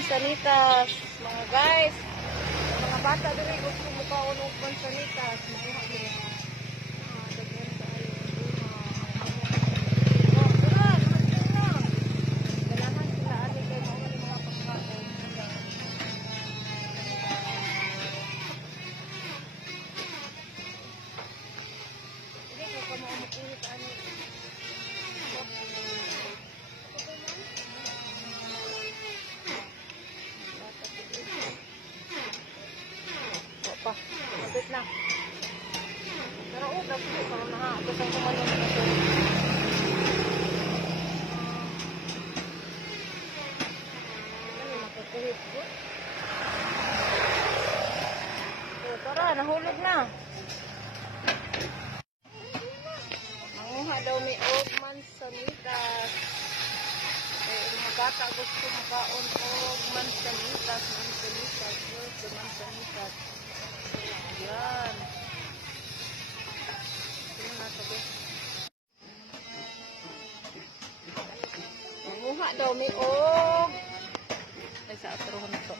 mansanitas. Mga guys, mga bata diri gusto mo kaon og mansanitas. Makuha nila. Daghan kaayo ang bunga. Oh, tara, naman na. Ganahan sila ani kay mao ni mga pagkaon. Hindi ko pa maulit ani. Pa, mabit na. Pero dapat ko para na ako sa kumanon na to. Ano makakuhit ko? So, tara, nahulog na. Manguha daw may og mansanitas. Mga bata gusto makaon og mansanitas. Yan. Tingnan natin ko. Manguha daw may og. Ay sa atrohan to.